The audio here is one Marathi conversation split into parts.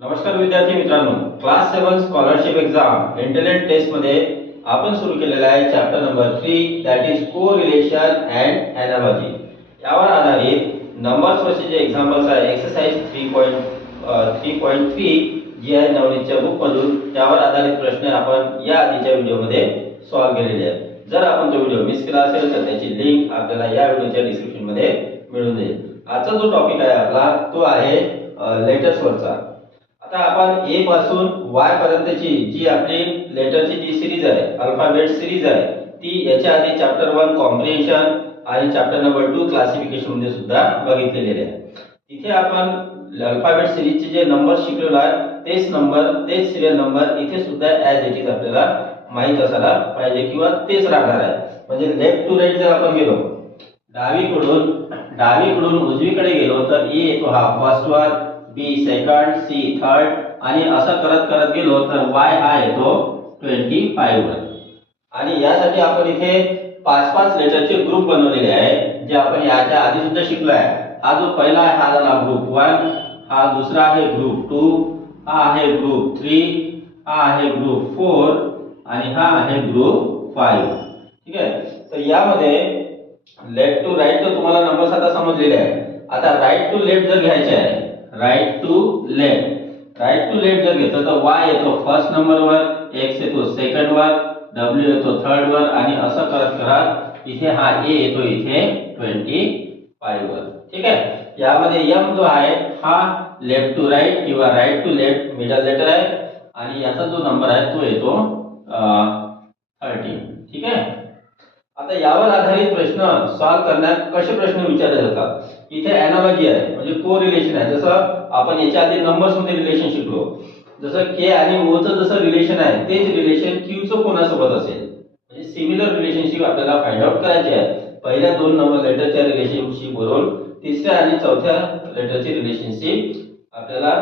नमस्कार विद्यार्थी मित्रांनो, class 7 scholarship exam internet test मध्ये आपण सुरू केलेला आहे chapter number 3 that is correlation and analogy. यावर आधारित नंबर्स वर्सेस एक्झाम्पल्स आहे एक्सरसाइज 3.3 जी आहे नवनीतच्या बुक मधून। त्यावर आधारित प्रश्न आपण या आधीच्या व्हिडिओमध्ये सॉल्व्ह केलेले आहेत। जर आपण तो व्हिडिओ मिस केला असेल तर त्याची लिंक आपल्याला या व्हिडिओच्या डिस्क्रिप्शन मध्ये मिळून जाईल। आजचा जो टॉपिक आहे आपला तो आहे लेटर्स वरचा। आता आपण ए पासून वाय पर्यंतची जी आपली लेटरची जी सिरीज आहे अल्फाबेट सिरीज आहे ती याच्या आधी चॅप्टर 1 कॉम्प्रिहेन्शन आणि चॅप्टर नंबर 2 क्लासिफिकेशन मध्ये सुद्धा बघितलेले आहे। तिथे आपण अल्फाबेट सिरीजचे जे नंबर शिकलेलो आहे तेच नंबर तेच सिरियल नंबर इथे सुद्धा ॲज इट इज आपल्याला माहित असायला पाहिजे किंवा तेच राहणार आहे। म्हणजे लेफ्ट टू राईट जर आपण गेलो डावीकडून उजवीकडे गेलो तर ए येतो हा फर्स्ट वर, बी सेकंड, सी थर्ड आणि असं करत करत गेलो तर वाय हा येतो 25 वर। आणि यासाठी आपण इथे 5-5 लेटरचे ग्रुप बनवलेले आहे जे आपण याच्या आधी सुद्धा शिकलो आहे। हा जो पहिला आहे हा झाला ग्रुप 1, हा दुसरा आहे ग्रुप 2, हा आहे ग्रुप 3, हा आहे ग्रुप 4 आणि हा आहे ग्रुप 5। ठीक आहे, तर यामध्ये लेफ्ट टू राईट तर तुम्हाला नंबर्स आता समजलेले आहे। आता राईट टू लेफ्ट जर घ्यायचे आहे राईट टू लेफ्ट जर घेतलं तर y येतो फर्स्ट नंबर वर, x येतो सेकंड वर, w येतो थर्ड वर आणि असं करत करत इथे हा a येतो इथे 25 वर। ठीक आहे, यामध्ये m जो आहे हा लेफ्ट टू राईट किंवा right to left middle letter आहे आणि याचा जो नंबर आहे तो येतो 13। ठीक आहे, आता यावर आधारित प्रश्न सॉल्व्ह करण्यात कसे प्रश्न विचारले जातात। इथे एनालॉजी आहे म्हणजे कोरिलेशन आहे। जसं आपण याच्या आधी नंबर्स मध्ये रिलेशन शिकलो, जसं के आणि ओ चं जसं रिलेशन आहे तेच रिलेशन क्यू चं कोणासोबत असेल म्हणजे सिमिलर रिलेशनशिप आपल्याला फाइंड आउट करायचे आहे। पहिल्या दोन नंबर लेटरच्या रिलेशनशिप वरून तिसऱ्या आणि चौथ्या लेटरची रिलेशनशिप आपल्याला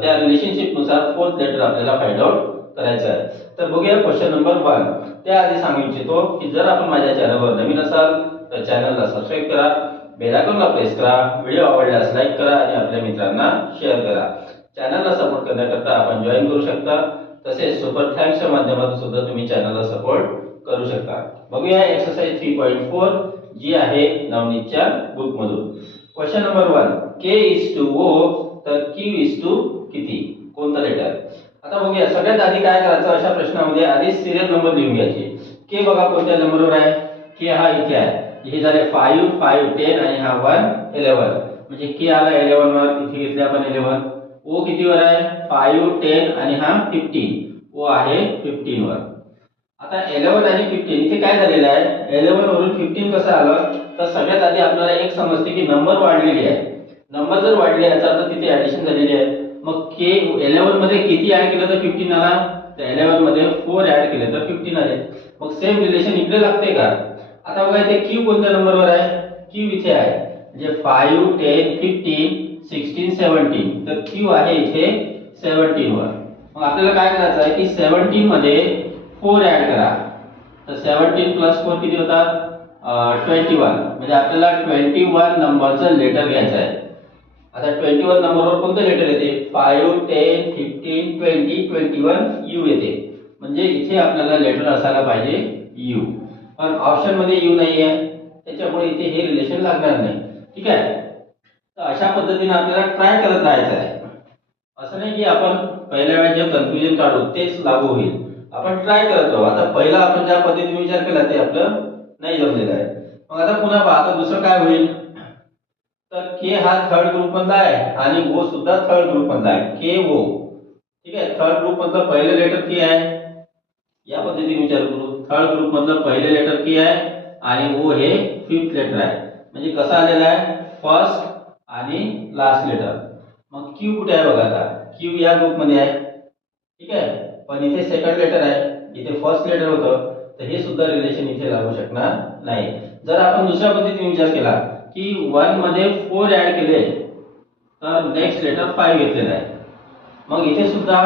त्या रिलेशनशिप नुसार फोर्थ लेटर आपल्याला फाइंड आउट करायचं आहे। तर बघूया क्वेश्चन नंबर 1। त्याआधी सांगू इच्छितो की जर आपण माझ्या चॅनलवर नवीन असाल तर चॅनलला सबस्क्राइब करा, बेल आयकॉनला प्रेस करा, व्हिडिओ आवडल्यास लाईक करा आणि आपल्या मित्रांना शेअर करा। चॅनलला सपोर्ट करण्याकरता आपण जॉइन करू शकता, तसेच सुपर थँक्सच्या माध्यमातून सुद्धा तुम्ही चॅनलला सपोर्ट करू शकता। बघूया एक्सरसाइज 3.4 जी आहे नवनीतच्या बुक मधून। Question number 1 k is to o तर q is to किती कोणता लेटर। आता बघूया सगळ्यात आधी काय करायचं, अशा प्रश्नामध्ये आधी सिरियल नंबर लिहून घ्यायचे। के बघा कोणत्या नंबरवर आहे, के हा इथे आहे, हे झाले 5 5 10 आणि हा 1 11 म्हणजे के आला 11 वर, इथे घेतले आपण 11। ओ कितीवर आहे 5 10 आणि हा 15, ओ आहे 15 वर। आता 11 आणि 15 इथे काय झालेलं आहे 11 वरून 15 कसं आलं तर सगळ्यात आधी आपल्याला एक समजते की नंबर वाढलेली आहे। नंबर जर वाढले याचा अर्थ तिथे ऍडिशन झालेली आहे। मग के 11 मध्ये किती ऍड केलं तर 15 आला, तर 11 मध्ये 4 ऍड केले तर 15 आले। मग सेम रिलेशन इकडे लागते का। आता बघा इथे क्यू कोणत्या नंबरवर आहे, क्यू इथे आहे म्हणजे 5 10 15 16 17 तर क्यू आहे इथे 17 वर। मग आपल्याला काय करायचं आहे की 17 मध्ये 4 ऍड करा, तर 17 प्लस 4 किती होतात 21 म्हणजे आपल्याला 21 नंबरचं लेटर घ्यायचं आहे। आता 21 नंबरवर कोणतं लेटर येते 5 10 15 20 21 यू येते, म्हणजे इथे आपल्याला लेटर असायला पाहिजे यू, पण ऑप्शन मध्ये यू नाही आहे त्याच्यामुळे इथे हे रिलेशन लागणार नाही। ठीक आहे, तर अशा पद्धतीने आपल्याला ट्राय करत राहायचं आहे। असं नाही की आपण पहिल्या वेळेस जे कन्फ्युजन काढू तेच लागू होईल, आपण ट्राय करत राहू। आता पहिला आपण ज्या पद्धतीने विचार केला ते आपलं नाही जमलेलं आहे। मग आता पुन्हा पहा, आता दुसरं काय होईल तर के हा थर्ड ग्रुप मधला आहे आणि ओ सुद्धा थर्ड ग्रुप मधला आहे, के ओ। ठीक आहे, थर्ड ग्रुप मधलं पहिले लेटर के आहे, या पद्धतीने विचार करू। थर्ड ग्रुप मधलं पहिले लेटर के आहे आणि ओ हे फिफ्थ लेटर आहे, म्हणजे कसं आलेलं आहे फर्स्ट आणि लास्ट लेटर। मग क्यू कुठे आहे बघा, आता क्यू या ग्रुप मध्ये आहे। ठीक आहे, पण इथे सेकंड लेटर आहे, इथे फर्स्ट लेटर होतं, तर हे सुद्धा रिलेशन इथे लागू शकणार नाही। जर आपण दुसऱ्या पद्धतीने विचार केला की 1 मध्ये 4 ऍड केले तर नेक्स्ट लेटर 5 घेतलेला आहे। मग इथे सुद्धा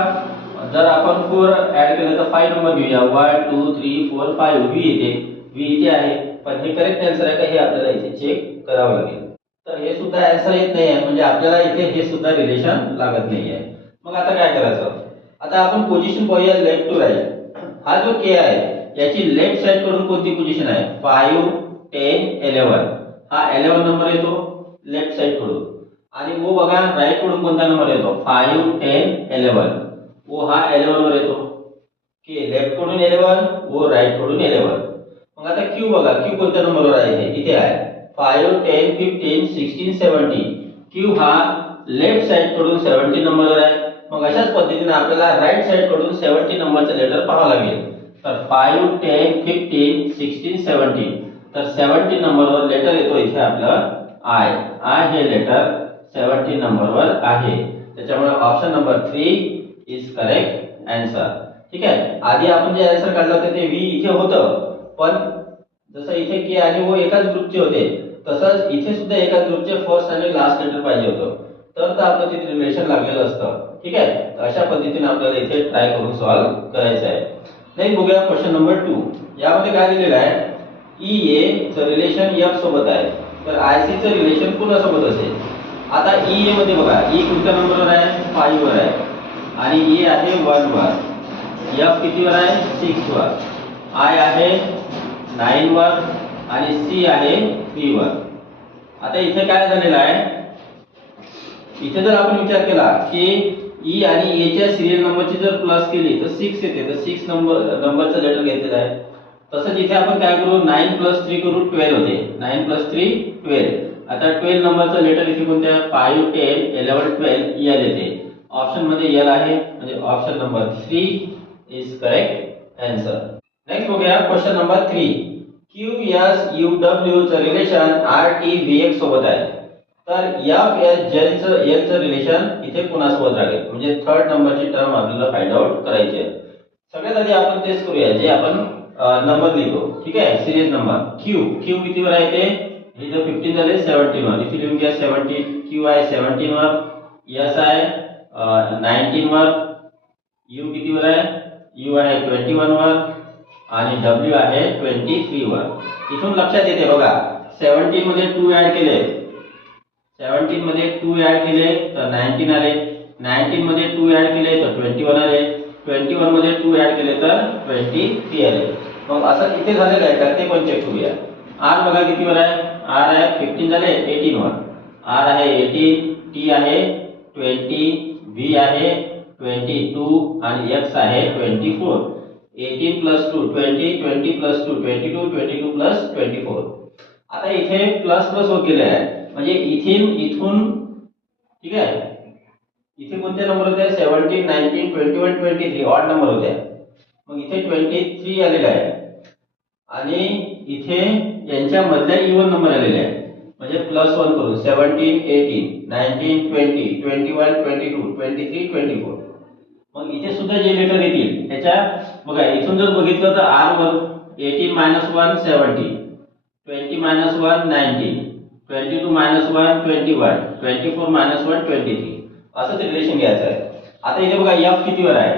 जर आपण 4 ऍड केले तर 5 नंबर घेऊया, 1 2 3 4 5 व्ही येते, व्ही इथे आहे, पण हे करेक्ट आन्सर आहे का हे आपल्याला इथे चेक करावं लागेल। तर हे सुद्धा आन्सर येत नाही आहे, म्हणजे आपल्याला इथे हे सुद्धा रिलेशन लागत नाही आहे। मग आता काय करायचं, आता आपण पोझिशन पाहूया लेफ्ट टू राईट. हा जो के आहे याची लेफ्ट साइड कडून कोणती पोझिशन आहे, 5 10 11. हा 11 नंबर येतो लेफ्ट साइड कडून. आणि वो बघा राईट कडून कोणता नंबर येतो, 5 10 11. वो हा 11 वर येतो. के लेफ्ट कडून 11, वो राईट कडून 11. मग आता क्यू बघा, क्यू कोणत्या नंबरवर आहे, इथे आहे 5 10 15 16 17. क्यू हा लेफ्ट साइड कडून 70 नंबरवर आहे. मग अशाच पद्धतीने आपल्याला राईट साइड कडून 70 नंबरचं लेटर पाहावं लागेल. तर 5 10 15 16 17. तर 70 नंबरवर लेटर येतो इथे आपलं आय. आय हे लेटर 70 नंबरवर आहे. त्याच्यामुळे option number 3 is correct answer. ठीक आहे. आधी आपण जे आन्सर काढलं होतं ते व्ही इथे होतं, पण जसं इथे के आणि वो एकाच ग्रुपचे होते तसंच इथे सुद्धा एकाच ग्रुपचे फर्स्ट आणि लास्ट लेटर पाहिजे होतं, तर आपलं तिथे रिलेशन लागलेलं असतं. ठीक आहे. तर अशा पद्धतीने आपल्याला इथे ट्राय करून सॉल्व्ह करायचं आहे. नेक्स्ट बघूया क्वेश्चन नंबर 2. यामध्ये काय दिलेलं आहे, ई चं रिलेशन एफ सोबत आहे, तर आय सी चं रिलेशन कोणासोबत असेल. आता ई मध्ये बघा, ई कोणत्या नंबरवर आहे, 5 वर आहे आणि ई आहे 1 वर. एफ कितीवर आहे, 6 वर. आय आहे 9 वर आणि सी आहे 3 वर. आता इथे काय झालेलं आहे, इथे जर आपण विचार केला की ई आणि ए च्या सिरियल नंबरची जर प्लस केली तर 6 येते, तर 6 नंबरचं लेटर घेतलेलं आहे. तसंच इथे आपण काय करू, 9 + 3 करू, 12 होते. 9 + 3 12. आता 12 नंबरचं लेटर इथे कोणतं आहे, 5 10 11 12 एल येते. ऑप्शन मध्ये एल आहे, म्हणजे option number 3 is correct answer. Next बघूया question number 3. Q S U W चं relation R T V X सोबत आहे, तर एफ एस एल चं रिलेशन इथे कोणासोबत राहील, म्हणजे थर्ड नंबरची टर्म आपल्याला फाइंड आउट करायची आहे. सगळ्यात आधी आपण तेच करूया जे आपण नंबर लिहितो. ठीक आहे. सिरीज नंबर क्यू, क्यू कितीवर आहे ते, हे जर 15 झाले 17 वर, इथे लिहून घ्या 17. क्यू आहे 17 वर, एस आहे 19 वर, यू कितीवर आहे, यू आहे 21 वर आणि डब्ल्यू आहे 23 वर. इथून लक्षात येते बघा, 17 मध्ये 2 ऍड केले, 17 मध्ये 2 ऍड केले तर 19 आले, 19 मध्ये 2 ऍड केले तर 21 आले, 21 मध्ये 2 ऍड केले तर 23 आले. मग असं इथे झालेलं आहे का ते पण चेक करूया. आर बघा कितीवर आहे, आर आहे 15 झाले 18 वर, आर आहे 18, टी आहे 20, व्ही आहे 22 आणि एक्स आहे 24. 18 + 2 20, 20 + 2 22, 22 + 24. आता इथे प्लस प्लस होत गेले आहे, म्हणजे इथून ठीक आहे, इथे कोणते नंबर होते, 17 19 21 23 ऑड नंबर होते. मग इथे 23 आलेला आहे आणि इथे यांच्या मधल्या इवन नंबर आलेले आहे, म्हणजे +1 करून 17 18 19 20 21 22 23 24. मग इथे सुद्धा जे लेटर येतील त्याच्या बघा, इथून जर बघितलं तर आर वर 18 - 1 70, 20 - 1 19, 22 - 1 21, 24 - 1 23. असं ते रिलेशन घ्यायचं आहे. आता इथे बघा एफ कितीवर आहे,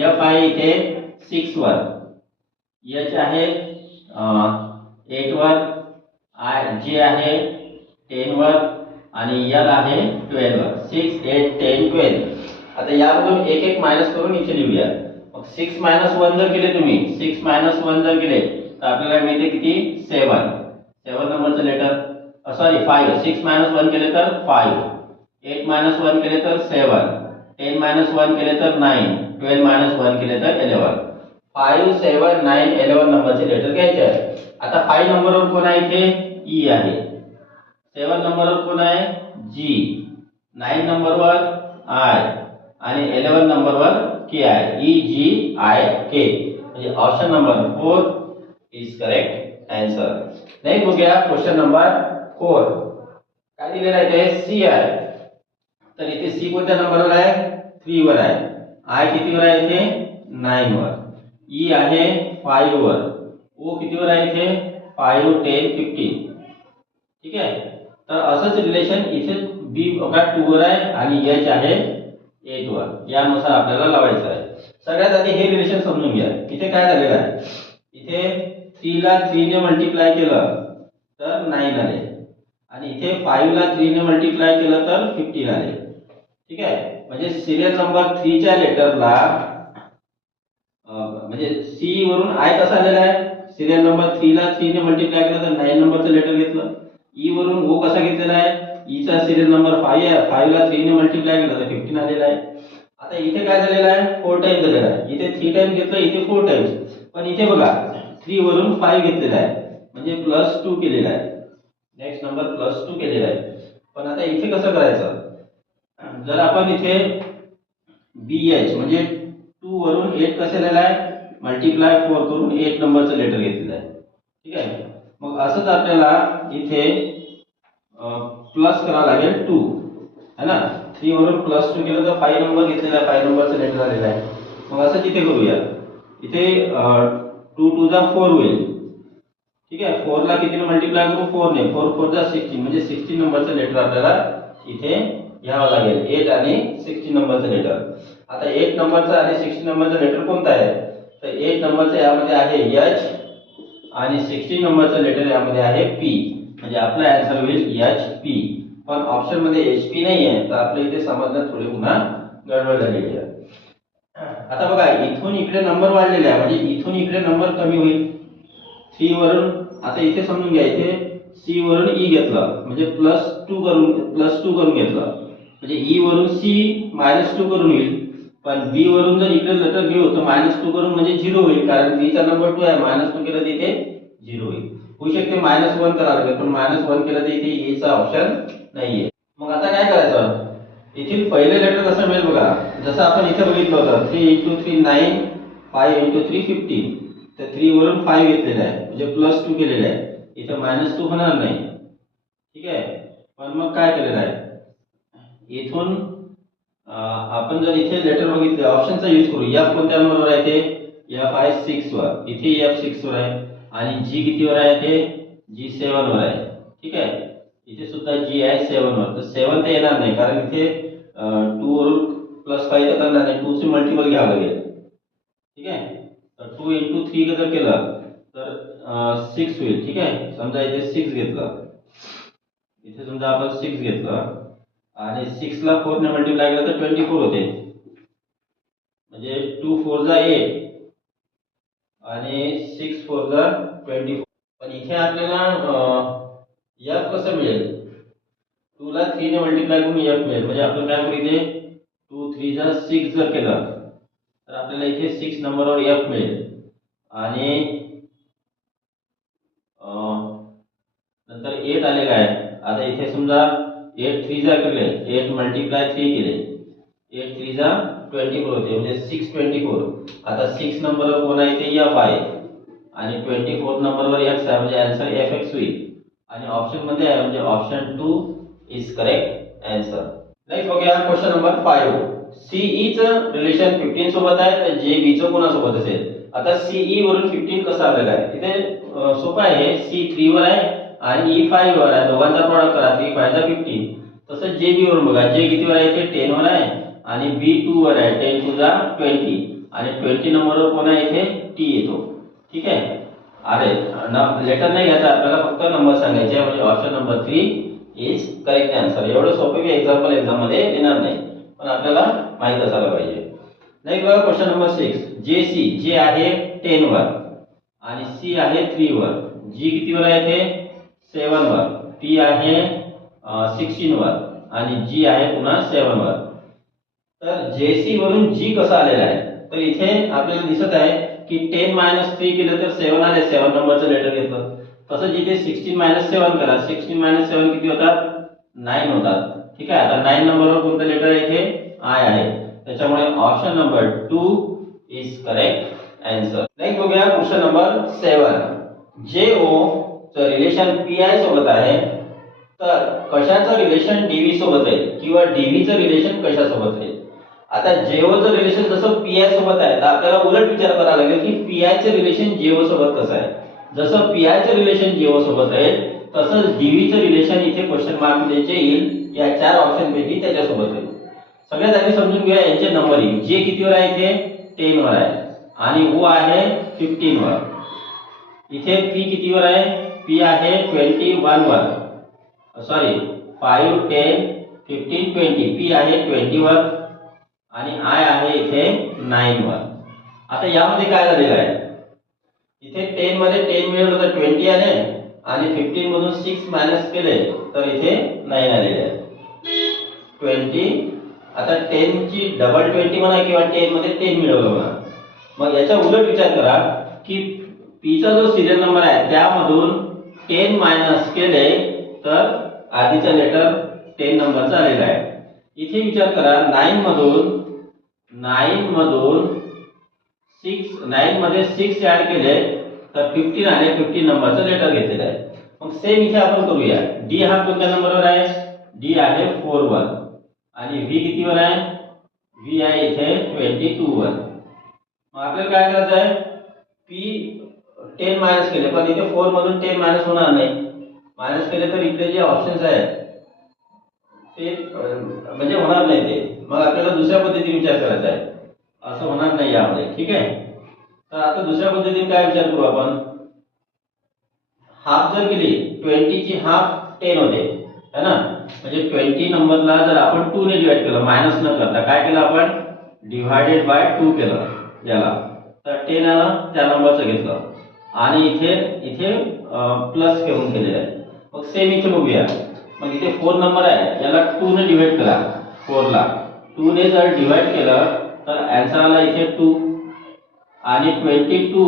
एफ आहे इथे 6 वर, एच आहे 8 वर, आय जे आहे 10 वर आणि एल आहे 12 वर. 6 8 10 12. आता यामधून एक एक मायनस करून इथे लिहूया. मग 6 - 1 जर केले तुम्ही, 6 - 1 जर केले तर आपल्याला मिळते किती, 7. 7 नंबरचं लेटर, सॉरी 5. 6 - 1 केले तर 5, 8 - 1 केले तर 7, 10 - 1 केले तर 9, 12 - 1 केले तर 11. 5 7 9 11 नंबरचे लेटर घ्यायचे आहे. आता 5 नंबरवर कोण आहे, इथे ई आहे. 7 नंबरवर कोण आहे, जी. 9 नंबरवर आय आणि 11 नंबरवर के आहे, ई जी आय के. म्हणजे option number 4 is correct answer. Next बघूया क्वेश्चन नंबर 4. काय दिलेलं आहे ते, सी आहे, तर इथे सी कोणत्या नंबरवर आहे, 3 वर आहे. आय कितीवर आहे, इथे 9 वर. ई आहे 5 वर. ओ कितीवर आहे, इथे 5 10 15. ठीक आहे. तर असंच रिलेशन इथे बी बघा 2 वर आहे आणि एच आहे 8 वर. यानुसार आपल्याला लावायचं आहे. सगळ्यात आधी हे रिलेशन समजून घ्या. इथे काय झालेलं आहे, इथे 3 ला 3 ने मल्टिप्लाय केलं तर 9 आले आणि इथे 5 ला 3 ने मल्टिप्लाय केलं तर 15 आले. ठीक आहे. म्हणजे सिरियल नंबर 3 च्या लेटरला म्हणजे सी वरून आय कसा आलेला आहे, सिरियल नंबर 3 ला 3 ने मल्टिप्लाय केलं तर 9 नंबरचं लेटर घेतलं. ई वरून ओ कसा घेतलेला आहे, ई चा सिरियल नंबर 5 आहे, 5 ला 3 ने मल्टिप्लाय केलं तर 15 आलेला आहे. आता इथे काय झालेलं आहे, 4 टाइम्स झालेला आहे. इथे 3 टाइम्स घेतलं, इथे 4 टाइम्स. पण इथे बघा 3 वरून 5 घेतलेला आहे म्हणजे +2 केलेला आहे. नेक्स्ट नंबर +2 केलेला आहे. पण आता इथे कसं करायचं, जर आपण इथे BH म्हणजे 2 वरून 8 कसं आलेला आहे, मल्टिप्लाय 4 करून 8 नंबरचं लेटर घेतलेलं आहे. ठीक आहे. मग असंच आपल्याला इथे प्लस करावं लागेल 2 है ना. 3 वरून +2 केलं तर 5 नंबर घेतलेला आहे, 5 नंबरचं लेटर आलेलं आहे. मग असं इथे करूया. इथे 2 2 जा 4 होईल. ठीक आहे. 4 ला कितीने मल्टिप्लाय करू, 4 ने. 4 4 जा 16 म्हणजे 16 नंबरचं लेटर आपल्याला इथे घ्यावं लागेल. 8 आणि 16 नंबरचं लेटर. आता 8 नंबरचं आणि 16 नंबरचं लेटर कोणतं आहे, तर 8 नंबरचं यामध्ये आहे H आणि 16 नंबरचं लेटर यामध्ये आहे P. म्हणजे आपला आन्सर होईल HP. पण ऑप्शन मध्ये HP नाही आहे, तर आपल्या इथे समजण्यात थोडी पुन्हा गडबड झालेली आहे. आता बघा इथून इकडे नंबर वाढलेला आहे, म्हणजे इथून इकडे नंबर कमी होईल. 3 वरून आता इथे समजून घ्या, इथे C वरून E घेतलं म्हणजे +2 करून घेतलं म्हणजे E वरून C -2 करून होईल. पण B वरून जर इकडे लेटर घेऊ तर -2 करून म्हणजे 0 होईल, कारण B चा नंबर 2 आहे. -2 केलं तर इथे 0 होईल. होऊ शकते -1 करावं लागेल, पण -1 केलं तर इथे A चा ऑप्शन नाहीये. मग आता काय करायचं, इथील पहिले लेटर कसं मिळेल बघा, जसं आपण इथे बघितलं होतं 3 × 3 9, 5 × 3 15. तर 3 वरून 5 घेतलेलं आहे म्हणजे +2 केलेलं आहे. इथे -2 होणार नाही. ठीक आहे. पण मग काय केलेलं आहे, इथून आपण जर इथे लेटर बघितले ऑप्शनचा यूज करू. F कोणत्या नंबरवर आहे, ते F आहे 6 वर. इथे F 6 वर आहे आणि G कितीवर आहे, ते G 7 वर आहे. ठीक आहे. इथे सुद्धा G आहे 7 वर. तर 7 ते येणार नाही, कारण इथे 2 वरून +5 तर करणार नाही, 2 चे मल्टिपल घ्यावं लागेल. ठीक आहे. तर 2 × 3 जर केलं तर 6 होईल. ठीक आहे. समजा इथे 6 घेतलं, इथे समजा आपण 6 घेतलं आणि 6 ला 4 ने मल्टिप्लाय केलं तर 24 होते. म्हणजे 2 4 जा 8 आणि 6 4 जा 24. पण इथे आपल्याला F कसं मिळेल, 2 ला 3 ने मल्टिप्लाय करून F मिळेल. म्हणजे आपण काय करू, इथे 2 3 जा 6 जर केलं तर आपल्याला इथे 6 नंबरवर F मिळेल. आणि नंतर 8 आलेला आहे. आता इथे समजा 8 3 जा केले, 8 मल्टिप्लाय 3 केले, 8 3 जा 24 होते म्हणजे 6 24. आता 6 नंबरवर कोण आहे, ते F आहे आणि 24 नंबरवर X आहे, म्हणजे आन्सर FX होईल. आणि ऑप्शन मध्ये आहे म्हणजे option 2 is correct answer. Next बघूया क्वेश्चन नंबर 5. CE चं रिलेशन 15 सोबत आहे, तर JB चं कोणासोबत असेल. आता CE वरून 15 कसं आलेलं आहे, इथे सोपं आहे. C 3 वर आहे आणि E 5 वर आहे, दोघांचा प्रॉडक्ट करा, 3 5 जा 15. तसंच JB वरून बघा, J किती वर आहे, इथे 10 वर आहे आणि B 2 वर आहे, 10 2 जा 20 आणि 20 नंबरवर कोण आहे, इथे T येतो. ठीक आहे. अरे लेटर नाही घ्यायचा आपल्याला, फक्त नंबर सांगायचे, म्हणजे option number 3 is correct answer. एवढं सोपे की एक्झाम मध्ये येणार नाही, पण आपल्याला माहित असायला पाहिजे. नेक्स्ट बघा क्वेश्चन नंबर 6. JC जे आहे 10 वर आणि C आहे 3 वर. G किती वर आहे, ते 7 वर. T आहे 16 वर आणि G आहे पुन्हा 7 वर. तर JC वरून G कसा आलेला आहे, तर इथे आपल्याला दिसत आहे की 10 - 3 केलं तर 7 आले, 7 नंबरचं लेटर घेतलं. तसंच इथे 16 - 7 करा, 16 - 7 किती होतात, 9 होतात. ठीक आहे. आता 9 नंबरवर कोणतं लेटर आहे, इथे I आहे, त्याच्यामुळे option number 2 is correct answer. Next बघूया क्वेश्चन नंबर 7. JO चं रिलेशन PI सोबत आहे, तर कशाचं रिलेशन DV सोबत आहे किंवा DV चं रिलेशन कशासोबत आहे. आता JO चं रिलेशन जसं PI सोबत आहे, तर आपल्याला उलट विचार करावा लागेल की PI चं रिलेशन JO सोबत कसं आहे. जसं PI चं रिलेशन JO सोबत आहे, तसंच DV चं रिलेशन इथे क्वेश्चन मार्क मध्ये जे येईल या 4 ऑप्शन पैकी त्याच्यासोबत आहे. सगळ्यात आधी समजून घ्या यांचे नंबरिंग. J कितीवर आहे, इथे 10 वर आहे आणि O आहे 15 वर. इथे P कितीवर आहे, P आहे 21 वर. सॉरी 5 10 15 20 पी आहे 20 वर आणि आय आहे इथे 9 वर. आता यामध्ये काय झालेलं आहे, इथे 10 मध्ये 10 मिळवलं तर 20 आले आणि 15 मधून 6 मायनस केले तर इथे 9 आलेले आहे 20. आता 10 ची डबल 20 म्हणा किंवा 10 मध्ये 10 मिळवलं म्हणा. मग याचा उलट विचार करा की पी चा जो सिरियल नंबर आहे त्यामधून 10 मायनस केले तर आधीचा लेटर 10 नंबरचा आलेला आहे. इथे विचार करा 9 मधून 9 मध्ये 6 ऍड केले तर 15 आले, 15 नंबरचा लेटर घेतलेला आहे. मग सेम इथे आपण करूया. डी हा कोणत्या नंबरवर आहे, डी आहे 4 वर आणि व्ही कितीवर आहे, व्ही आहे इथे 22 वर. मग आपल्याला काय करायचं आहे, पी 10 मायनस केले पण इथे 4 मधून 10 मायनस होणार नाही. मायनस केले तर इथे जे ऑप्शन्स आहेत ते म्हणजे होणार नाही ते. मग आपल्याला दुसऱ्या पद्धतीने विचार करायचा आहे, असं होणार नाही यामध्ये. ठीक आहे, तर आता दुसऱ्या पद्धतीने काय विचार करू आपण. हाफ जर केली 20 ची हाफ 10 होते है ना, म्हणजे 20 नंबरला जर आपण 2 ने डिवाइड केलं मायनस न करता, काय केलं आपण डिवायडेड बाय 2 केलं याला, तर 10 आला त्या नंबरचं घेतलं आणि इथे प्लस करून केलेलं आहे. मग सेम इथे बघूया. मग इथे 4 नंबर आहे याला 2 ने डिवाइड करा. 4 ला 2 ने जर डिवाइड केलं तर आन्सर आला इथे 2 आणि 22.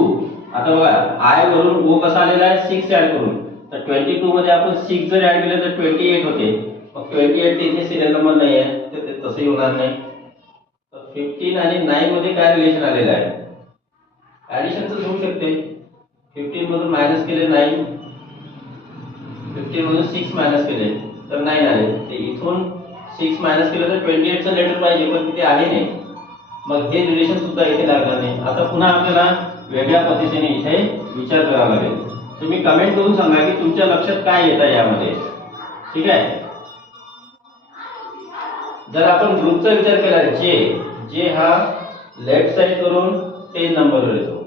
आता बघा आय वरून ओ कसा आलेला आहे 6 ऍड करून, तर 22 मध्ये आपण 6 जर ऍड केले तर 28 होते. मग 28 ते इथे सिरियल नंबर नाही आहे तर ते तसंही होणार नाही. तर 15 आणि 9 मध्ये काय रिलेशन आलेलं आहे, ऍडिशनच होऊ शकते. 15 मधून मायनस केले 9, 15 मधून 6 मायनस केले तर 9 आले. ते इथून 6 मायनस केलं तर 28 चं लेटर पाहिजे पण तिथे आहे नाही. मग हे रिलेशन सुद्धा इथे लागणार नाही. आता पुन्हा आपल्याला वेगळ्या पद्धतीने इथे विचार करावा लागेल. तुम्ही कमेंट करून सांगा की तुमच्या लक्षात काय येत आहे यामध्ये. ठीक आहे, जर आपण ग्रुपचा विचार केला, जे हा लेफ्ट साइड करून 10 नंबरवर येतो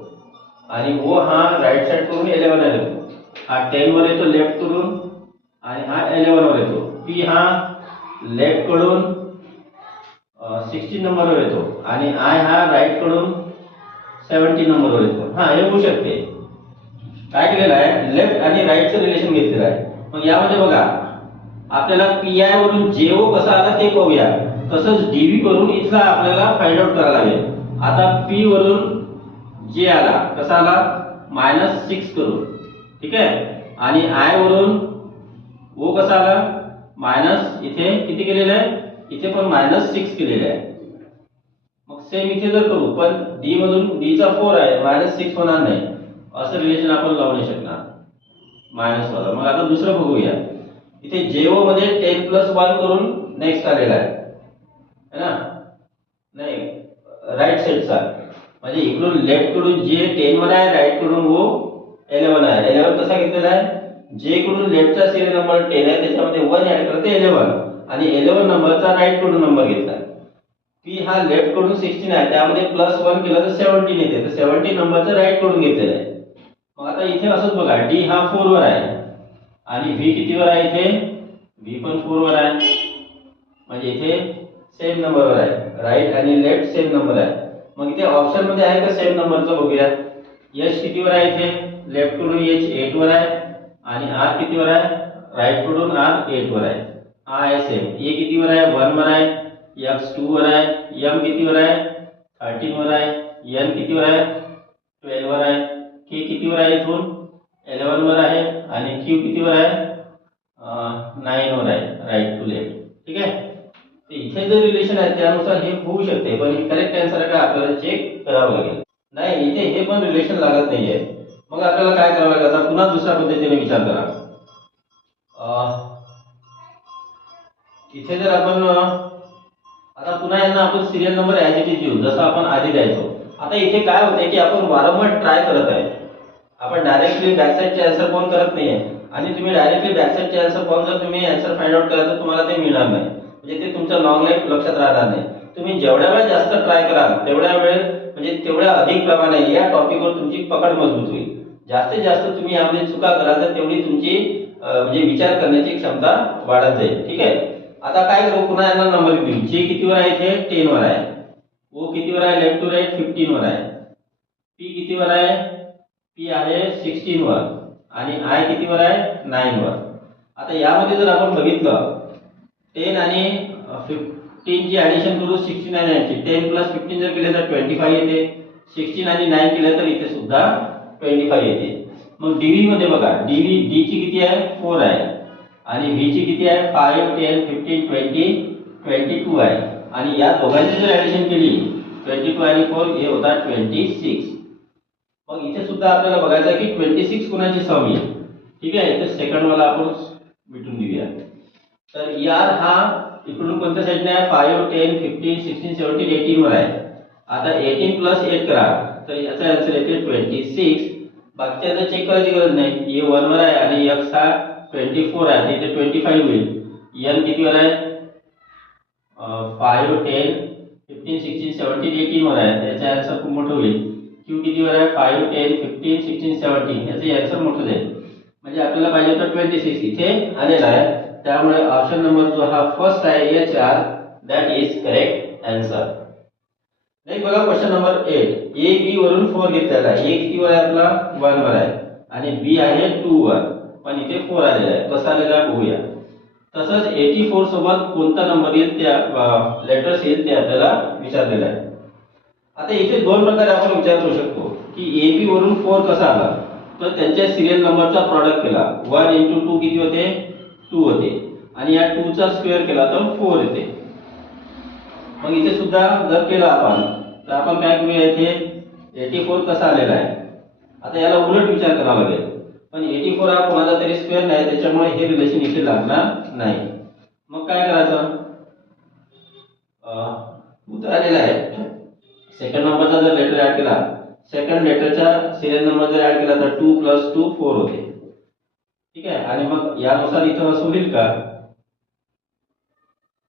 आणि ओ हा राइट साइड करून 11 वर येतो. हा 10 वर येतो लेफ्ट कडून आणि हा 11 वर येतो. पी हा लेफ्ट कडून 16 नंबरवर येतो आणि आय हा राइट कडून 17 नंबरवर येतो. हा हे होऊ शकते. काय केलेलं आहे, लेफ्ट आणि राइटचं रिलेशन घेतलेलं आहे. मग यामध्ये बघा आपल्याला पी आय वरून जेओ कसा आला ते पाहूया. तसंच डीव्ही वरून इथला आपल्याला फाइंड आउट करायला लागेल. आता पी वरून जे आला कसा आला -6 करून. ठीक आहे, आणि आय वरून ओ कसा आला मायनस, इथे किती केलेलं आहे, इथे पण -6 केलेलं आहे. मग सेम इथे जर करू पण डी मधून डी चा 4 आहे -6 होणार नाही, असं रिलेशन आपण लावू नाही शकणार मायनस वाला. मग आता दुसरं बघूया. इथे जेओ मध्ये 10 + 1 करून नेक्स्ट आलेला आहे है ना, नाही राइट साइडचा, म्हणजे इकडून लेफ्ट कडून जे 10 वर आहे राइट कडून ओ 11 आहे. 11 कसा घेतलेला आहे, जे कडून लेफ्टचा सिरियल नंबर 10 आहे त्याच्यामध्ये 1 ऍड करते 11 आणि 11 नंबरचा राइट कडून नंबर घेतला. पी हा लेफ्ट कडून 16 आहे त्यामध्ये +1 केलं तर 17 येते, तर 17 नंबरचा राइट कडून घेतलेला आहे. मग आता इथे असंच बघा, डी हा 4 वर आहे आणि व्ही कितीवर आहे, इथे व्ही पण 4 वर आहे, म्हणजे इथे सेम नंबरवर आहे. राइट आणि लेफ्ट सेम नंबर आहे. मग इथे ऑप्शन मध्ये आहे का सेम नंबरचं बघूया. एच कितीवर आहे, इथे लेफ्ट कडून एच 8 वर आहे आणि आर कितीवर आहे, राइट कडून आर 8 वर आहे. हा आहे सेम. ए कितीवर आहे, 1 वर आहे, एक्स 2 वर आहे, एम कितीवर आहे 13 वर आहे, एन कितीवर आहे 12 वर आहे, के कितीवर आहे इथून 11 वर आहे आणि क्यू कितीवर आहे 9 वर आहे, राइट टू लेफ्ट. ठीक आहे, तर इथे जे रिलेशन आहे त्यानुसार हे होऊ शकते पण हे करेक्ट आन्सर आहे का आपल्याला चेक करावं लागेल. नाही इथे हे पण रिलेशन लागत नाहीये. मग आपल्याला काय करावं लागेल, आता पुन्हा दुसऱ्या पद्धतीने विचार करा. इथे जर आपण आता पुन्हा यांना आपण serial number as it is देऊ जसं आपण आधी द्यायचो. आता इथे काय होतंय की आपण वारंवार ट्राय करत आहे. आपण डायरेक्टली बॅक साइडचे आन्सर पाहून करत नाहीये आणि तुम्ही डायरेक्टली बॅक साइडचे आन्सर पाहून जर तुम्ही आन्सर फाइंड आउट केला तर तुम्हाला ते मिळणार नाही, म्हणजे ते तुमच्या लॉंग लाईफ लक्षात राहणार नाही. तुम्ही जेवढ्या वेळ जास्त ट्राय कराल तेवढ्या वेळ म्हणजे तेवढ्या अधिक प्रमाणे या टॉपिकवर तुमची पकड मजबूत होईल. जास्तीत जास्त तुम्ही यामध्ये चुका कराल तर तेवढी तुमची म्हणजे विचार करण्याची क्षमता वाढत जाईल. ठीक आहे, आता काय करू, पुन्हा यांना नंबर देऊ. जे कितीवर आहे इथे 10 वर आहे, ओ कितीवर आहे लेफ्ट टू राईट 15 वर आहे, पी कितीवर आहे, पी आहे 16 वर आणि आय कितीवर आहे 9 वर. आता यामध्ये जर आपण बघितलं 10 आणि 15 ची ऍडिशन करू 16 आणि 9 ची, 10 प्लस 15 जर केले तर 25 येते, 16 आणि 9 केले तर इथे सुद्धा 25 येते. मग डीव्ही मध्ये बघा, डीव्ही डी ची किती आहे 4 आहे आणि व्ही ची किती आहे 5 10 15 20 22 आहे आणि या दोघांची जर ऍडिशन केली 22 आणि 4 हे होतात 26. मग इथे सुद्धा आपल्याला बघायचं आहे की 26 कोणाची सम आहे. ठीक आहे, इथे सेकंड वाला आपण मिटून देऊया. तर यार हा इकडून कोणत्या साइडने आहे 5 10 15 16 17 18 वर आहे. आता 18 प्लस 8 करा तर याचा आन्सर येते 26. बाकीच्या चेक करायची गरज नाही, ए 1 वर आहे आणि x हा 24 आहे, इथे 25 होईल. n कितीवर आहे 5 10 15 16 17 18 वर आहे, त्याचा आन्सर खूप मोठा होईल. q कितीवर आहे 5 10 15 16 17, याचे आन्सर मोठं जाईल. म्हणजे आपल्याला पाहिजे होतं 26, इथे आलेला आहे. त्यामुळे ऑप्शन नंबर जो हा फर्स्ट आहे HR, that is correct answer. Next बघा क्वेश्चन नंबर 8. ए बी वरून 4 घेतलेला आहे. ए कितीवर आहे आपला 1 वर आहे आणि बी आहे 2 वर, पण इथे 4 आलेला आहे. कसा आलेला आहे बघूया. तसंच 84 सोबत कोणता नंबर येईल, त्या लेटर्स येईल ते आपल्याला विचारलेलं आहे. आता इथे दोन प्रकारे आपण विचार करू शकतो की ए बी वरून 4 कसा आला. तर त्यांच्या सिरियल नंबरचा प्रॉडक्ट केला, 1 × 2 किती होते 2 होते आणि या 2 चा स्क्वेअर केला तर 4 येते. मग इथे सुद्धा जर केला आपण तर आपण काय करूया, इथे 84 कसा आलेला आहे. आता याला उलट विचार करावा लागेल, पण 84 हा कोणाचा तरी स्क्वेअर नाही, त्याच्यामुळे हे रिलेशन इथे लागणार नाही. मग काय करायचं, उत्तर आलेला आहे. सेकंड नंबरचा जर लेटर ऍड केला, सेकंड लेटरचा सिरियल नंबर जर ऍड केला तर 2 + 2 4 होते. ठीक आहे, आणि मग यानुसार इथं असं होईल का.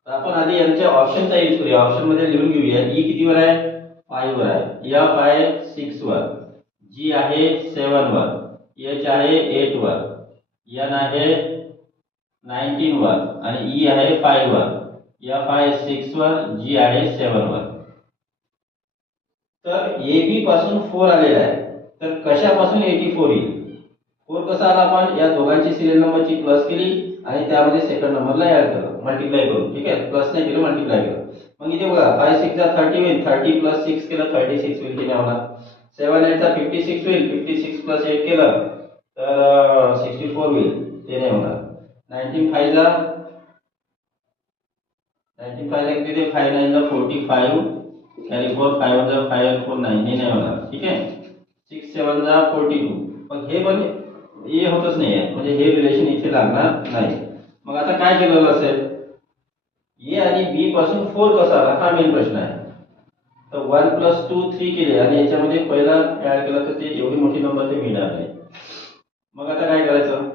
तर आपण आधी यांच्या ऑप्शनचा यूज करूया. ऑप्शन मध्ये लिहून घेऊया. ई कितीवर आहे 5 वर आहे, एफ आहे 6 वर, जी आहे 7 वर, एच आहे 8 वर, एन आहे 19 वर आणि ई आहे 5 वर. एफ आहे 6 वर, जी आहे 7 वर. तर ए बी पासून 4 आलेला आहे, तर कशापासून 84 येईल. 4 कसा आला, आपण या दोघांची सिरियल नंबरची प्लस केली आणि त्यामध्ये सेकंड नंबरला ऍड केलं, मल्टिप्लाय करून. ठीक आहे, प्लस नाही केलं, मल्टिप्लाय केलं. मग इथे बघा 5 6 चा 30 होईल, 30 + 6 केलं 36 होईल, किती होणार. 7 8 चा 56 होईल, 56 + 8 केलं तर 64 होईल, ते नाही होणार. 19 5 ला किती, 5 9 ला 45 कॅरी 4, 5 1 ला 5 आणि 4 9, नाही होणार. ठीक आहे, 6 7 ला 42. मग हे पण हे होतच नाही आहे, म्हणजे हे रिलेशन इथे लागणार नाही. मग आता काय केलेलं असेल, ए आणि बी पासून 4 कसा आला हा मेन प्रश्न आहे. तर 1 + 2 3 केले आणि याच्यामध्ये पहिला ऍड केला तर ते एवढी मोठी नंबर ते मिळणार नाही. मग आता काय करायचं,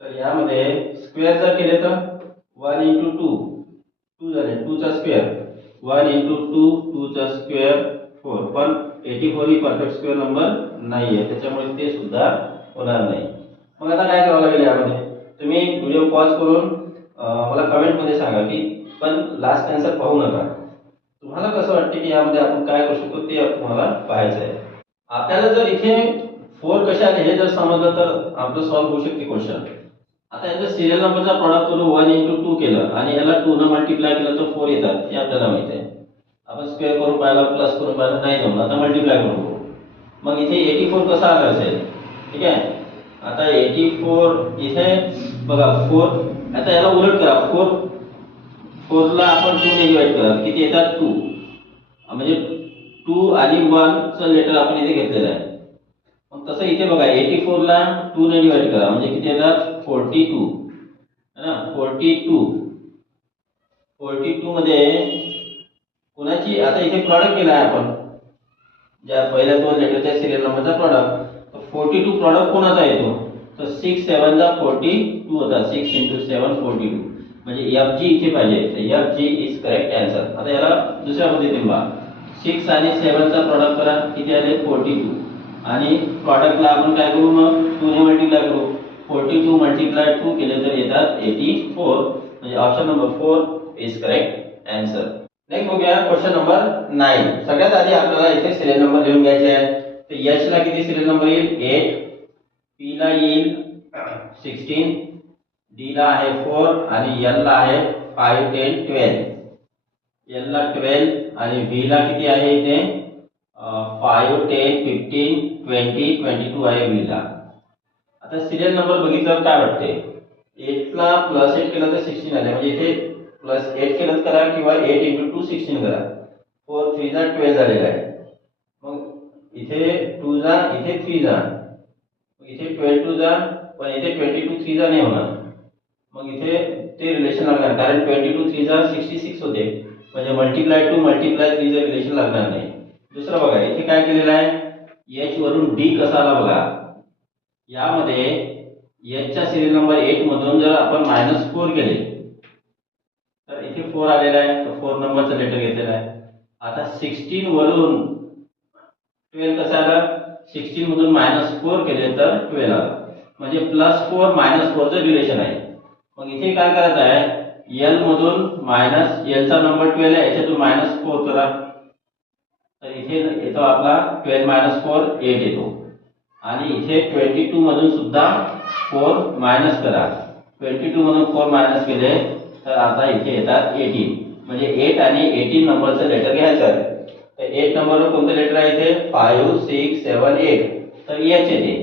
तर यामध्ये स्क्वेअर जर केले तर 1 × 2 2 झाले, 2 चा स्क्वेअर 1 × 2 2 चा स्क्वेअर 4, पण 84 ही परफेक्ट स्क्वेअर नंबर नाहीये, त्याच्यामुळे ते सुद्धा होणार नाही. मग आता काय करावं लागेल, यामध्ये तुम्ही व्हिडिओ पॉज करून मला कमेंट मध्ये सांगा की, पण लास्ट आन्सर पाहू नका. तुम्हाला कसं वाटतं की यामध्ये आपण काय करू शकतो ते तुम्हाला पाहायचं आहे. आपल्याला जर इथे 4 कशा आले हे जर समजलं तर आपलं सॉल्व्ह होऊ शकते क्वेश्चन. आता याचा सिरियल नंबरचा प्रॉडक्ट करून 1 × 2 केलं आणि याला 2 ने मल्टिप्लाय केलं तर 4 येतात, हे आपल्याला माहिती आहे. आपण स्क्वेअर करून पाहिला, प्लस करून पाहिला, नाही जमलं, आता मल्टिप्लाय करून बघू. मग इथे 84 कसा आला असेल. ठीक आहे, आता 84 इथे बघा 4, आता याला उलट करा, 4 ला आपण 2 ने डिवाइड करा, किती येतात 2, म्हणजे 2 आणि 1 चं लेटर आपण इथे घेतलेलं आहे. मग तसं इथे बघा 84 ला 2 ने डिवाइड करा, म्हणजे किती येतात 42 है ना. 42 मध्ये कोणाची, आता इथे प्रॉडक्ट केला आहे आपण ज्या पहिल्या दोन लेटरच्या सिरियल नंबरचा प्रॉडक्ट. तर 42 प्रॉडक्ट कोणाचा येतो, तर 6 7 ला 42 होता, 6 × 7 42, म्हणजे एफ जी इथे पाहिजे. तर F G is correct answer. आता याला दुसऱ्या पद्धतीने पहा, 6 आणि 7 चा प्रॉडक्ट करा, किती आले 42 आणि प्रॉडक्टला आपण काय करू, मग 2 ने मल्टिप्लाय करू. 42 × 2 केले तर येतात 84. म्हणजे option number 4 is correct answer. Next बघूया क्वेश्चन नंबर 9. सगळ्यात आधी आपल्याला इथे सिरियल नंबर लिहून घ्यायचे आहे. तर एच ला किती सिरियल नंबर येईल 8, पी ला येईल 16, डी ला आहे 4 आणि एल ला आहे 5, 10, 12. एल ला 12 आणि व्ही ला किती आहे इथे 5, 10, 15, 20, 22 आहे व्ही ला. आता सिरियल नंबर बघितल्यावर काय वाटते 8 ला +8 केलं तर 16 आले म्हणजे इथे +8 केलं करा किंवा 8 × 2 16 करा. 4 3 जा 12 झालेला आहे. मग इथे 2 जा इथे 3 जा इथे 12 2 जा पण इथे 22 3 जा नाही होणार. मग इथे ते रिलेशन लागणार कारण 22 3 जा 66 होते म्हणजे मल्टिप्लाय 2 मल्टिप्लाय 3 चे रिलेशन लागणार नाही. दुसरं बघा इथे काय केलेलं आहे एच वरून डी कसा आला बघा. यामध्ये एच चा सिरियल नंबर 8 मधून जर आपण -4 केले तर इथे 4 आलेला आहे तर 4 नंबरचं लेटर घेतलेलं आहे. आता 16 वरून 12 कसं आलं 16 मधून -4 केले तर 12 आलं म्हणजे +4 -4 चं रिलेशन आहे. मग इथे काय करायचं आहे एल मधून एल चा नंबर 12 आहे याच्यातून -4 करा तर इथे येतो आपला 12 - 4 8 येतो आणि इथे 22 मधून सुद्धा 4 मायनस करा. 22 मधून 4 मायनस केले तर आता इथे येतात 18 म्हणजे 8 आणि 18 नंबरचं लेटर घ्यायचं आहे. तर 8 नंबरवर कोणतं लेटर आहे इथे 5 6 7 8 तर एच येते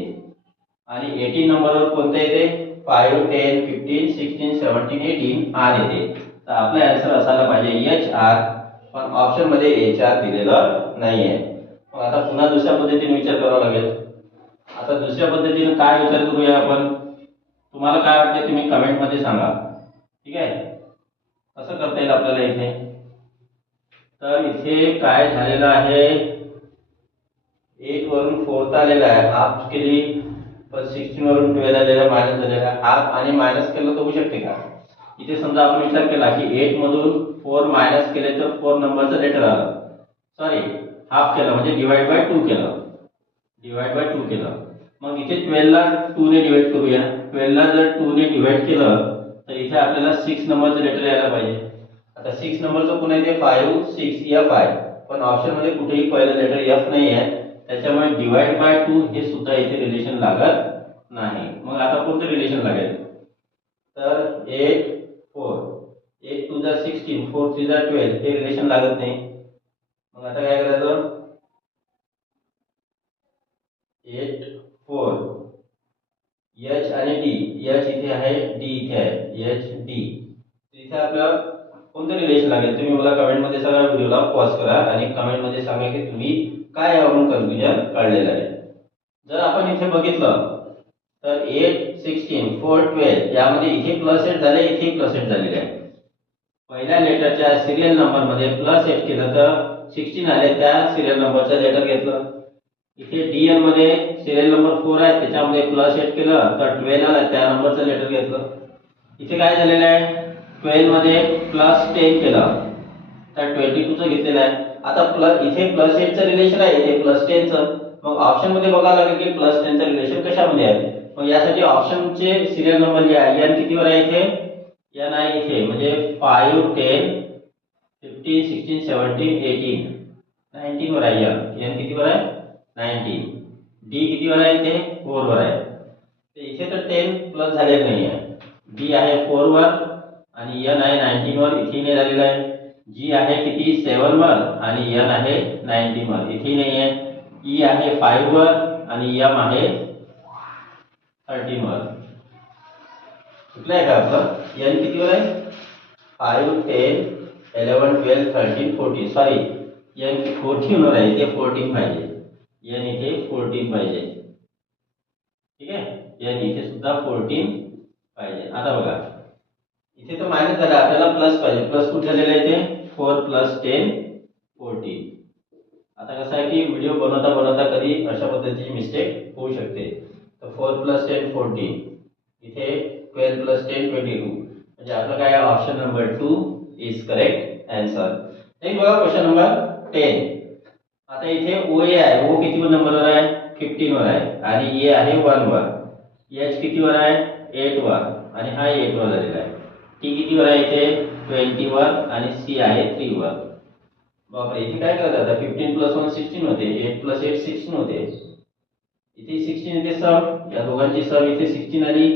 आणि 18 नंबरवर कोणतं येते 5 10 15 16 17 18 आर येते. तर आपला आन्सर असायला पाहिजे एच आर पण ऑप्शन मध्ये एच आर दिलेलं नाहीये. मग आता पुन्हा दुसऱ्या पद्धतीने विचार करावा लागेल. आता दुसऱ्या पद्धतीने काय विचार करूया आपण तुम्हाला काय वाटते तुम्ही कमेंट मध्ये सांगा. ठीक आहे असं करता येईल आपल्याला इथे. तर इथे काय झालेलं आहे 8 वरून 4 आलेला आहे हाफ केली पण 16 वरून 12 आलेला मायनस झालेला आहे हाफ आणि मायनस केलं तर होऊ शकते का. इथे समजा आपण विचार केला की 8 मधून 4 मायनस केले तर 4 नंबरचं लेटर आलं सॉरी हाफ केलं म्हणजे डिवाइड बाय 2 केलं मग इथे 12 ला 2 ने डिवाइड करूया. 12 ला जर 2 ने डिवाइड केलं तर इथे आपल्याला 6 नंबरचं लेटर यायला पाहिजे. आता 6 नंबरचं पुन्हा इथे 5 6 एफ आहे पण ऑप्शन मध्ये कुठेही पहिलं लेटर एफ नाही आहे त्याच्यामुळे डिवाइड बाय 2 हे सुद्धा इथे रिलेशन लागत नाही. मग आता कोणतं रिलेशन लागेल तर 8 4 8 2 जा 16 4 3 जा 12 हे रिलेशन लागत नाही. मग आता काय करायचं 8 4 एच आणि डी एच इथे आहे डी इथे आहे एच डी इथे आपल्याला कोणतं रिलेशन लागेल तुम्ही मला कमेंट मध्ये सांगा. व्हिडिओला पॉज करा आणि कमेंट मध्ये सांगा की तुम्ही काय यावरून कन्फ्युजन काढलेलं आहे. जर आपण इथे बघितलं तर 8 16 4 12 यामध्ये इथे +8 झाले इथे +8 झालेले आहे. पहिल्या लेटरच्या सिरियल नंबर मध्ये +8 केलं तर 16 आले त्या सिरियल नंबरचं लेटर घेतलं. इथे डीएल मध्ये सिरियल नंबर 4 आहे त्याच्यामध्ये +8 केलं तर 12 आला त्या नंबरचं लेटर घेतलं. इथे काय झालेलं आहे 12 मध्ये +10 केलं तर 22 चं घेतलेलं आहे. आता इथे +8 चं रिलेशन आहे इथे +10 चं मग ऑप्शन मध्ये बघावं लागेल की +10 चं रिलेशन कशामध्ये आहे. मग यासाठी ऑप्शनचे सिरियल नंबर जे आहे एन कितीवर आहे इथे एन आहे इथे म्हणजे 5 10 15 16 17 18 19 वर आहे एन कितीवर आहे 19 डी कितीवर आहे इथे 4 वर आहे. तर इथे तर 10 प्लस झालेलं नाही आहे. डी आहे 4 वर आणि एन आहे 19 वर इथे नाही झालेला आहे. जी आहे किती 7 वर आणि एन आहे 19 वर इथे नाही आहे. ई आहे 5 वर आणि एम आहे 13 वर. कुठलं आहे का आपलं एन कितीवर आहे 5 10 11 12 13 14 सॉरी एन 14 वर आहे इथे 14 पाहिजे एन इथे 14 पाहिजे. ठीक आहे एन इथे सुद्धा 14 पाहिजे. आता बघा इथे तर मायनस झाला आपल्याला प्लस पाहिजे प्लस कुठे झालेला आहे इथे 4 + 10 14. आता कसं आहे की व्हिडिओ बनवता कधी अशा पद्धतीची मिस्टेक होऊ शकते. तर 4 + 10 14 इथे 12 + 10 22 म्हणजे आपलं काय option number 2 is correct answer. एक बघा क्वेश्चन नंबर 10. आता इथे ओ ए आहे ओ किती नंबरवर आहे 15 वर आहे आणि ए आहे 1 वर. एच कितीवर आहे 8 वर आणि हा 8 वर झालेला आहे. टी कितीवर आहे इथे 20 वर आणि सी आहे 3 वर. बापरे, इथे काय करत आता 15 + 1 16 होते, 8 + 8 16 होते. इथे 16 येते सम, या दोघांची सम इथे 16 आली,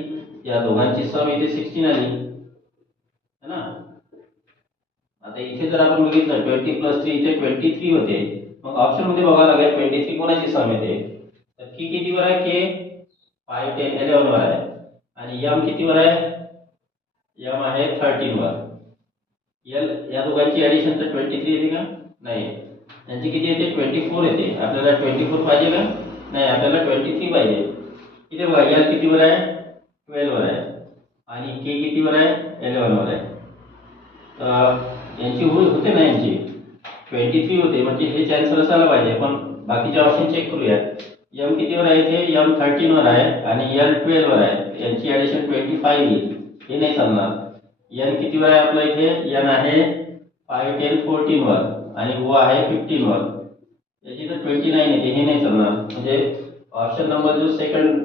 या दोघांची सम इथे 16 आली है ना. आता इथे जर आपण बघितलं 20 + 3 इथे 23 होते. मग ऑप्शन मध्ये बघावं लागेल 23 कोणाची सम येते. तर की कितीवर आहे, के 5 10 11 वर आहे आणि एम कितीवर आहे, एम आहे 13 वर. एल या दोघांची ऍडिशन तर 23 येते का, नाही. यांची किती येते 24 येते. आपल्याला 24 पाहिजे का, नाही, आपल्याला 23 पाहिजे. इथे बघा एल कितीवर आहे 12 वर आहे आणि के कितीवर आहे 11 वर आहे. यांची होते ना, यांची 23 होते म्हणजे हे चान्सर असायला पाहिजे. पण बाकीचे ऑप्शन चेक करूया. एम कितीवर आहे इथे, एम 13 वर आहे आणि एल 12 वर आहे. यांची ऍडिशन 25 येईल, हे नाही चालणार. एन कितीवर आहे आपलं इथे, एन आहे 5 10 14 वर आणि ओ आहे 15 वर. याची तर 29 येते, हे नाही चालणार. म्हणजे ऑप्शन नंबर जो सेकंड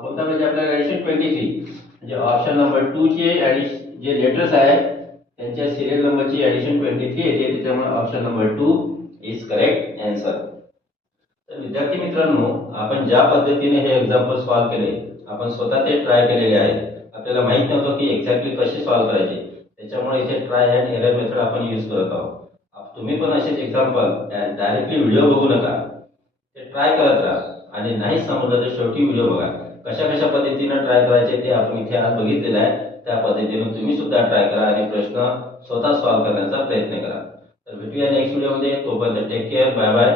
कोणता म्हणजे आपल्याला ऍडिशन 23, म्हणजे ऑप्शन नंबर 2 चे ऍडिशन जे लेटर्स आहे त्यांच्या सिरियल नंबरची ऍडिशन 23 येते. त्याच्यामुळे option number 2 is correct answer. तर विद्यार्थी मित्रांनो, आपण ज्या पद्धतीने हे एक्झाम्पल सॉल्व्ह केले, आपण स्वतः ते ट्राय केलेले आहे. आपल्याला माहित नव्हतं की एक्झॅक्टली कसे सॉल्व्ह करायचे. त्याच्यामुळे इथे ट्राय अँड एरर मेथड आपण यूज करत आहोत. तुम्ही पण असेच एक्झाम्पल डायरेक्टली व्हिडिओ बघू नका, ते ट्राय करत राहा आणि नाही समजलं तर शेवटी व्हिडिओ बघा. कशा कशा पद्धतीने ट्राय करायचे ते आपण इथे आज बघितलेलं आहे. त्या पद्धतीने तुम्ही सुद्धा ट्राय करा आणि प्रश्न स्वतः सॉल्व्ह करण्याचा प्रयत्न करा. तर भेटूया नेक्स्ट व्हिडिओमध्ये. तोपर्यंत टेक केअर, बाय बाय.